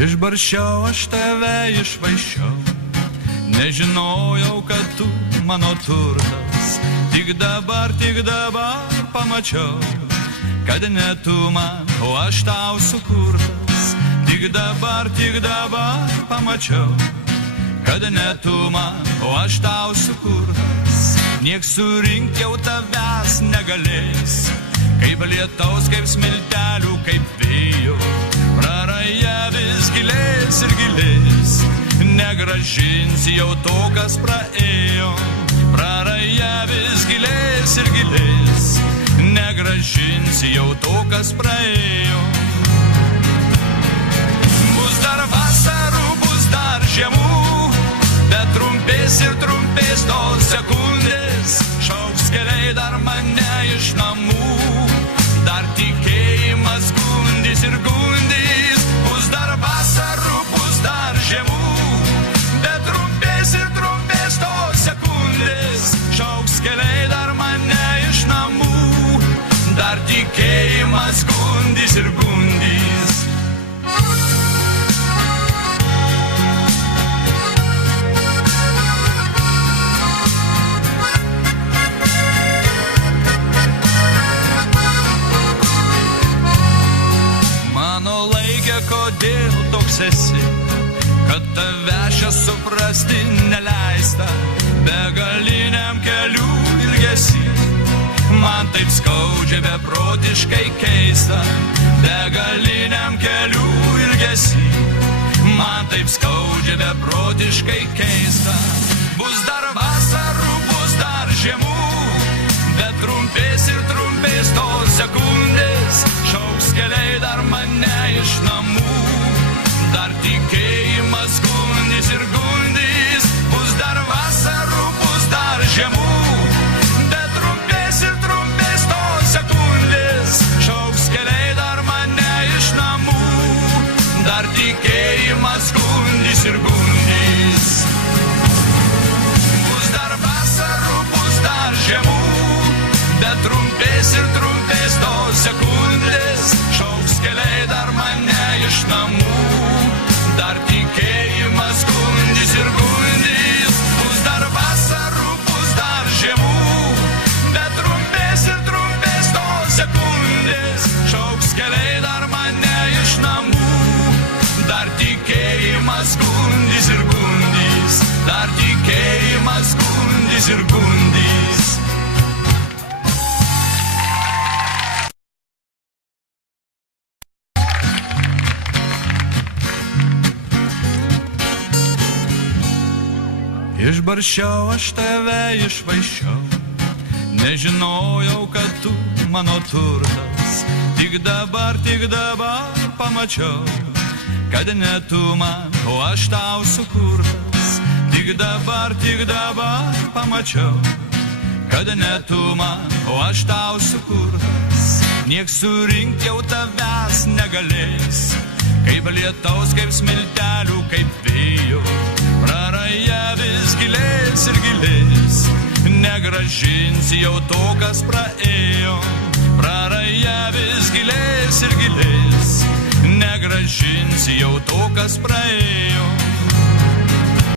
Išbarščiau aš tave, išvaiščiau, nežinojau, kad tu mano turtas. Tik dabar pamačiau, kad ne tu man, o aš tau sukurtas. Tik dabar pamačiau, kad ne tu man, o aš tau sukurtas. Nieks surinkti jau tavęs negalės, kaip lietaus, kaip smiltelių, kaip vėjo. Praraja vis gilės ir gilės, negrąžinsi jau to, kas praėjo. Praraja vis gilės ir gilės, negrąžinsi jau to, kas praėjo. Bus dar vasarų, bus dar žiemų, bet trumpės ir trumpės tos sekundės. Šauks keliai dar mane iš namų, dar tikėjimas gundys ir gundys. Bus dar vasarų, bus dar žiemų, bet trumpės ir trumpės tos sekundės. Šauks keliai dar mane iš namų, dar tikėjimas gundys ir gundys. Kodėl toks esi, kad tave šią suprasti neleista, begaliniam kelių ilgesį. Man taip skaudžia, beprotiškai keista, begaliniam kelių ilgesį. Man taip skaudžia, beprotiškai keista. Bus dar vasarų, bus dar žiemų, bet trumpės ir trumpės tos sekundės. Šauks keliai dar mane iš namų, dar tikėjimas gundys ir gundys. Bus dar vasarų, bus dar žiemų, bet trumpės ir trumpės tos sekundės. Šauks keliai dar mane iš namų, dar tikėjimas gundys ir gundys. Bus dar vasarų, bus dar žiemų, bet trumpės ir trumpės tos sekundės. Šauks keliai dar mane iš namų, dar tikėjimas gundys ir gundys. Bus dar vasarų, bus dar žiemų, bet trumpės ir trumpės tos sekundės. Šauks keliai dar mane iš namų, dar tikėjimas gundys ir gundys. Dar tikėjimas gundys ir gundys. Išbarščiau aš tave, išvaiščiau, nežinojau, kad tu mano turtas. Tik dabar pamačiau, kad ne tu man, o aš tau sukurtas. Tik dabar pamačiau, kad ne tu man, o aš tau sukurtas. Nieks surinkti jau tavęs negalės, kaip lietaus, kaip smiltelių, kaip vėjo. Praraja vis gilės ir gilės, negrąžinsi jau to, kas praėjo. Praraja vis gilės ir gilės, negrąžinsi jau to, kas praėjo.